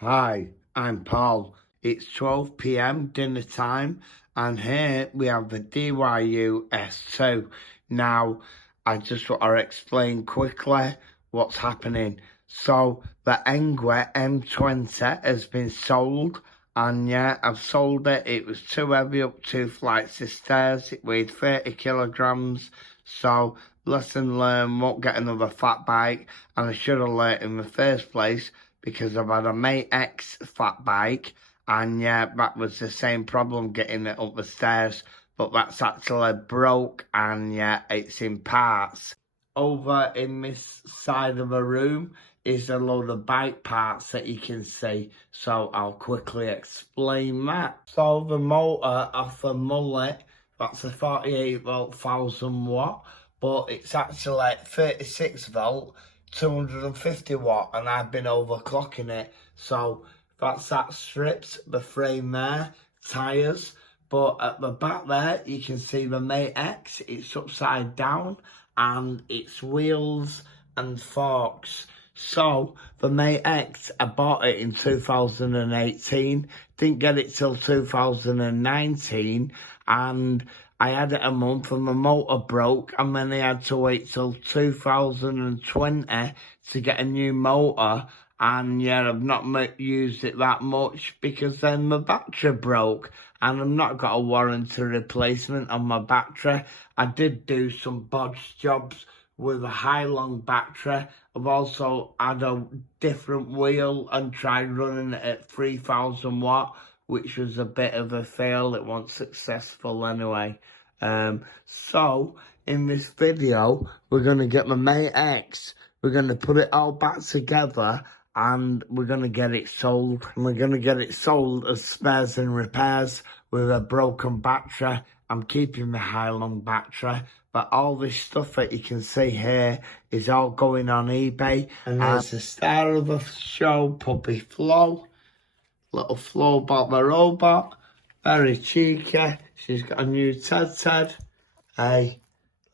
Hi, I'm Paul. It's 12 p.m. dinner time, and here we have the DYU S2. Now, I just want to explain quickly what's happening. So, the Engwe M20 has been sold, and yeah, I've sold it. It was too heavy up 2 flights of stairs. It weighed 30 kilograms. So, lesson learned, won't get another fat bike, and I should have learnt in the first place because I've had a mate.bike fat bike, and yeah, that was the same problem getting it up the stairs, but that's actually broke, and yeah, it's in parts. Over in this side of the room is a load of bike parts that you can see, so I'll quickly explain that. So the motor off the mullet, that's a 48 volt 1000 watt, but it's actually 36 volt 250 watt, and I've been overclocking it. So that strips the frame there, tyres, but at the back there you can see the Mate X. It's upside down, and it's wheels and forks. So the Mate X, I bought it in 2018, didn't get it till 2019, and I had it a month and the motor broke, and then I had to wait till 2020 to get a new motor. And yeah, I've not used it that much because then my battery broke, and I've not got a warranty replacement on my battery. I did do some bodge jobs with a hailong battery. I've also had a different wheel and tried running it at 3000 watt, which was a bit of a fail. It wasn't successful anyway. So in this video, we're going to get my Mate X. We're going to put it all back together, and we're going to get it sold. And we're going to get it sold as spares and repairs with a broken battery. I'm keeping the hailong battery, but all this stuff that you can see here is all going on eBay. And there's the star of the show, Puppy Flo. Little Flo bought the robot. Very cheeky. She's got a new Ted. Hey,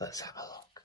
let's have a look.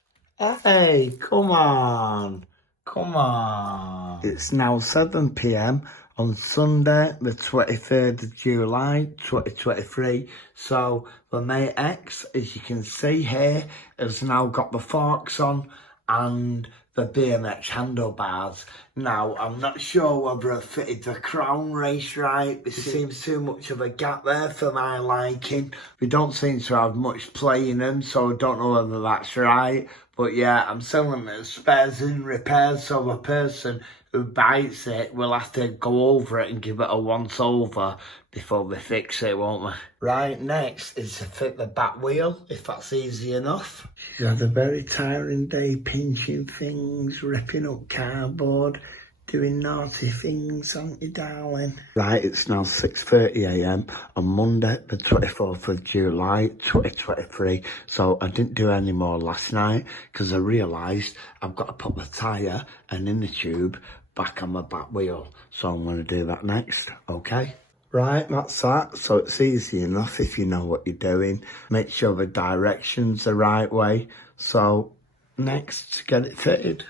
Hey, come on. Come on. It's now 7 p.m. on Sunday, the 23rd of July, 2023. So the Mate X, as you can see here, has now got the forks on and the BMX handlebars. Now, I'm not sure whether I fitted the crown race right. There seems too much of a gap there for my liking. We don't seem to have much play in them, so I don't know whether that's right. But yeah, I'm selling it as spares and repairs, so the person who buys it will have to go over it and give it a once over before they fix it, won't they? Right, next is to fit the back wheel, if that's easy enough. She's had a very tiring day, pinching things, ripping up cardboard, doing naughty things, aren't you, darling? Right, it's now 6:30 a.m. on Monday, the 24th of July, 2023. So I didn't do any more last night because I realised I've got to put the tyre and inner tube back on my back wheel. So I'm going to do that next, okay? Right, that's that. So it's easy enough if you know what you're doing. Make sure the direction's the right way. So next, to get it fitted.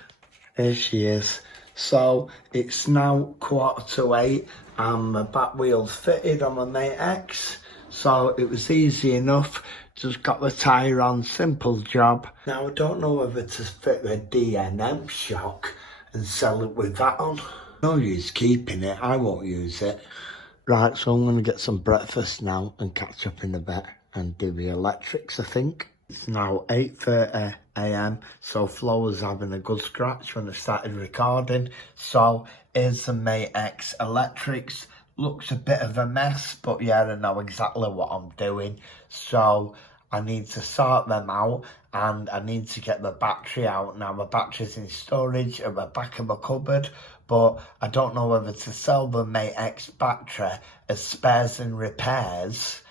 Here she is. So it's now 7:45 and the back wheel's fitted on my Mate X. So it was easy enough. Just got the tyre on, simple job. Now I don't know whether to fit the DNM shock and sell it with that on. No use keeping it, I won't use it. Right, so I'm going to get some breakfast now and catch up in a bit and do the electrics, I think. It's now 8:30 a.m, so Flo was having a good scratch when I started recording. So here's the Mate X electrics. Looks a bit of a mess, but yeah, I know exactly what I'm doing. So I need to sort them out, and I need to get the battery out. Now the battery's in storage at the back of the cupboard, but I don't know whether to sell the Mate X battery as spares and repairs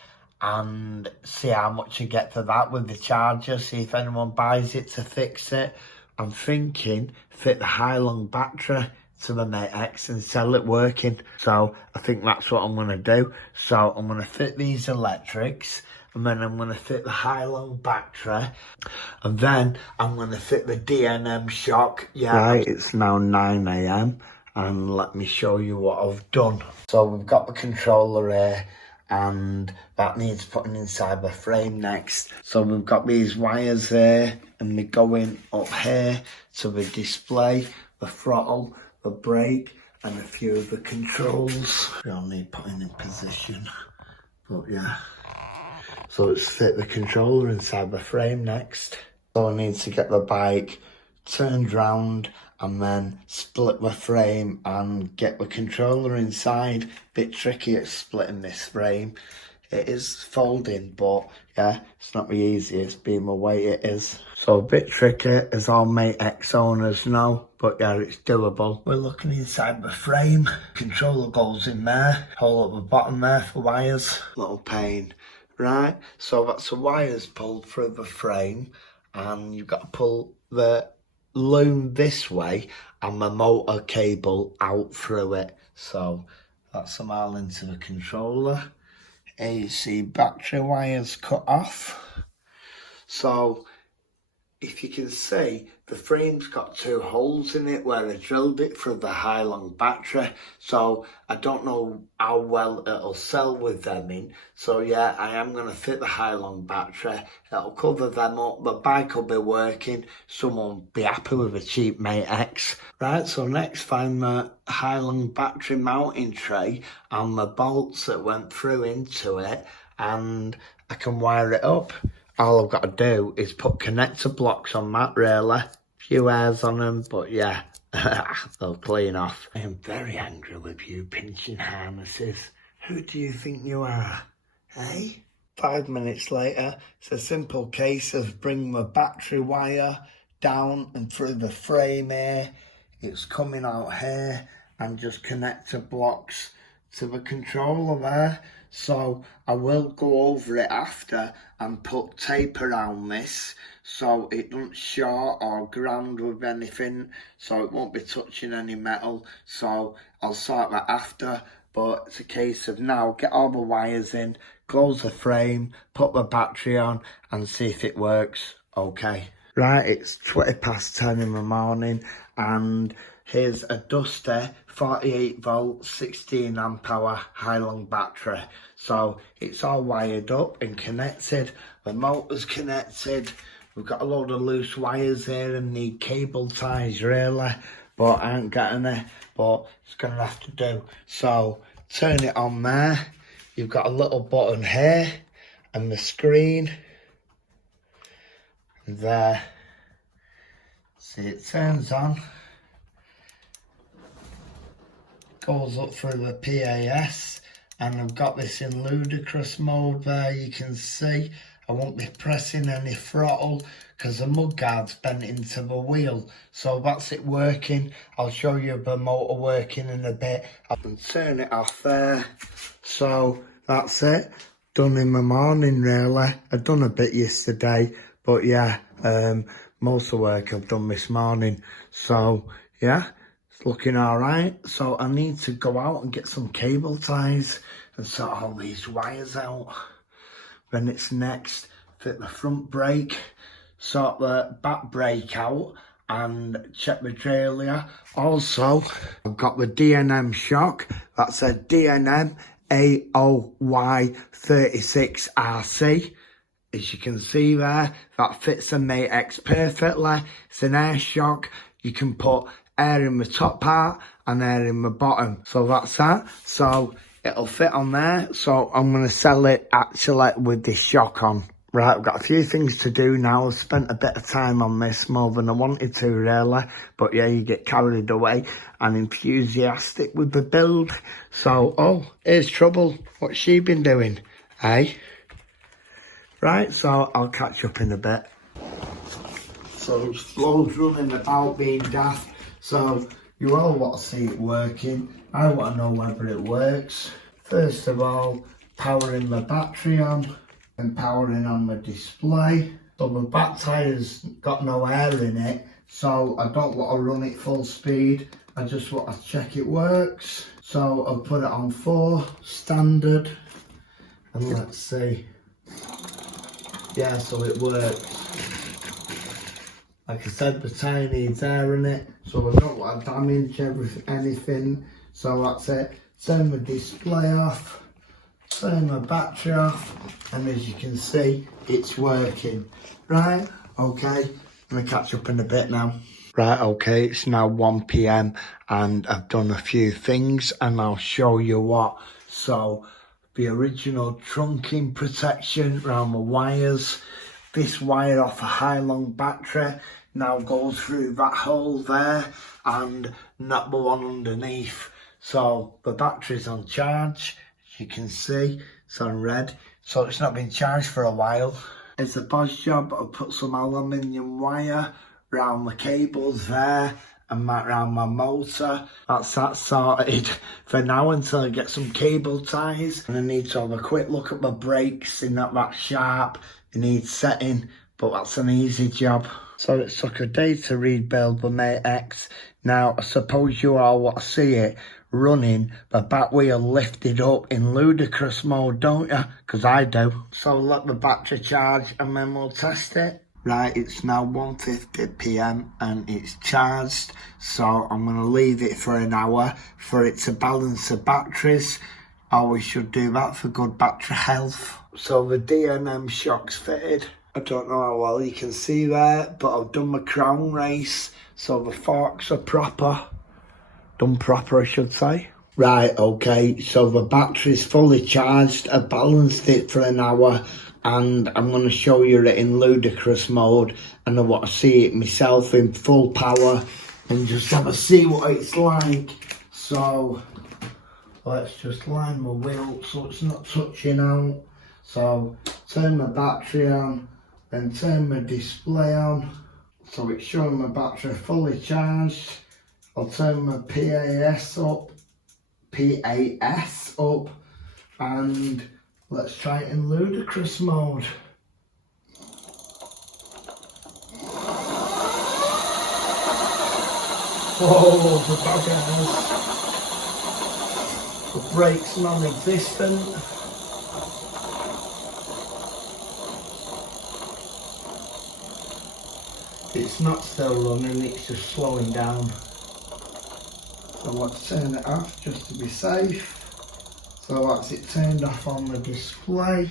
and see how much I get for that with the charger, see if anyone buys it to fix it. I'm thinking fit the hailong battery to the Mate X and sell it working. So I think that's what I'm going to do. So I'm going to fit these electrics, and then I'm going to fit the hailong battery, and then I'm going to fit the DNM shock. Yeah, right, it's now 9 a.m. and let me show you what I've done. So we've got the controller here, and that needs putting inside the frame next. So we've got these wires here, and they're going up here to the display, the throttle, the brake, and a few of the controls. We all need putting in position, but yeah. So let's fit the controller inside the frame next. So I need to get the bike turned round and then split the frame and get the controller inside. Bit tricky at splitting this frame. It is folding, but yeah, it's not the easiest being the way it is. So a bit tricky, as all mate.bike owners know, but yeah, it's doable. We're looking inside the frame. Controller goes in there, hole at the bottom there for wires. Little pain. Right, so that's the wires pulled through the frame, and you've got to pull the loom this way and the motor cable out through it. So that's them all into the controller. Here you see battery wires cut off. So if you can see, the frame's got 2 holes in it where I drilled it through the hailong battery. So I don't know how well it'll sell with them in. So yeah, I am going to fit the hailong battery. It'll cover them up. The bike will be working. Someone will be happy with a cheap mate.bike. Right, so next find the hailong battery mounting tray and the bolts that went through into it, and I can wire it up. All I've got to do is put connector blocks on that really. Few hairs on them, but yeah, they'll clean off. I am very angry with you pinching harnesses. Who do you think you are, eh? 5 minutes later, it's a simple case of bringing the battery wire down and through the frame here. It's coming out here, and just connector blocks to the controller there. So I will go over it after and put tape around this so it doesn't short or ground with anything, so it won't be touching any metal. So I'll sort that after, but it's a case of now get all the wires in, close the frame, put the battery on and see if it works okay. Right, it's 10:20 in the morning, and here's a Dusty 48 volt 16 amp hour hailong battery. So it's all wired up and connected. The motor's connected. We've got a load of loose wires here and need cable ties really, but I ain't got any, but it's gonna have to do. So turn it on there. You've got a little button here and the screen. There. See, it turns on. Goes up through the PAS, and I've got this in ludicrous mode there. You can see I won't be pressing any throttle because the mudguard's bent into the wheel. So that's it working. I'll show you the motor working in a bit. I can turn it off there. So that's it. Done in the morning really. I've done a bit yesterday, but yeah, most of the work I've done this morning. So yeah, it's looking all right. So I need to go out and get some cable ties and sort all these wires out. Then it's next, fit the front brake, sort the back brake out and check the derailleur. Also, I've got the DNM shock. That's a DNM AOY 36RC. As you can see there, that fits the mate.bike perfectly. It's an air shock. You can put air in the top part and air in the bottom. So that's that. So it'll fit on there. So I'm going to sell it actually with this shock on. Right, I've got a few things to do now. I've spent a bit of time on this, more than I wanted to really. But yeah, you get carried away and enthusiastic with the build. So, oh, here's Trouble. What's she been doing? Eh? Right, so I'll catch up in a bit. So Flo's running about being daft. So you all want to see it working. I want to know whether it works. First of all, powering the battery on and powering on the display. So the back tyre's got no air in it, so I don't want to run it full speed. I just want to check it works. So I'll put it on 4 standard, and let's see. Yeah, so it works. Like I said, the tyre needs air in it, so I don't want to damage anything. So that's it. Turn the display off, turn the battery off, and as you can see, it's working. Right, okay, I'm gonna catch up in a bit now. Right, okay, it's now 1 PM and I've done a few things and I'll show you what. So, the original trunking protection around the wires. This wire off a hailong battery now goes through that hole there and not the one underneath. So the battery's on charge, as you can see, it's on red. So it's not been charged for a while. It's a boss job. I'll put some aluminium wire around the cables there and around my motor. That's that sorted for now until I get some cable ties. And I need to have a quick look at my brakes, see that sharp. They need setting, but that's an easy job. So it took a day to rebuild the Mate X. Now, I suppose you all want to see it running, the back wheel lifted up in ludicrous mode, don't you? Because I do. So let the battery charge and then we'll test it. Right, it's now 1:50 PM and it's charged. So I'm going to leave it for an hour for it to balance the batteries. Always should do that for good battery health. So the DNM shock's fitted. I don't know how well you can see there, but I've done my crown race, so the forks are proper. Done proper, I should say. Right, okay, so the battery's fully charged. I balanced it for an hour and I'm going to show you it in ludicrous mode, and I want to see it myself in full power and just have a see what it's like. So let's just line my wheel so it's not touching out. So turn my battery on, then turn my display on. So it's showing my battery fully charged. I'll turn my PAS up, and let's try it in ludicrous mode. Whoa, the buggers. The brakes non-existent. It's not still running, it's just slowing down. So let's turn it off just to be safe. So that's it turned off on the display.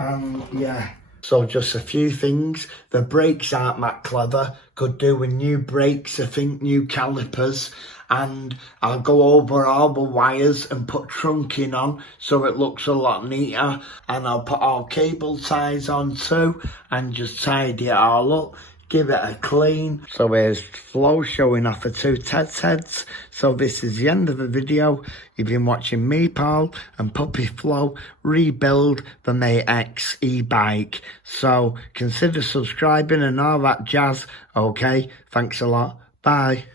And yeah. So just a few things. The brakes aren't that clever. Could do with new brakes, I think, new calipers. And I'll go over all the wires and put trunking on so it looks a lot neater. And I'll put all cable ties on too and just tidy it all up. Give it a clean. So here's Flo showing off the two Ted's heads. So this is the end of the video. You've been watching me, Paul, and Puppy Flo rebuild the Mate X e-bike. So consider subscribing and all that jazz. Okay, thanks a lot. Bye.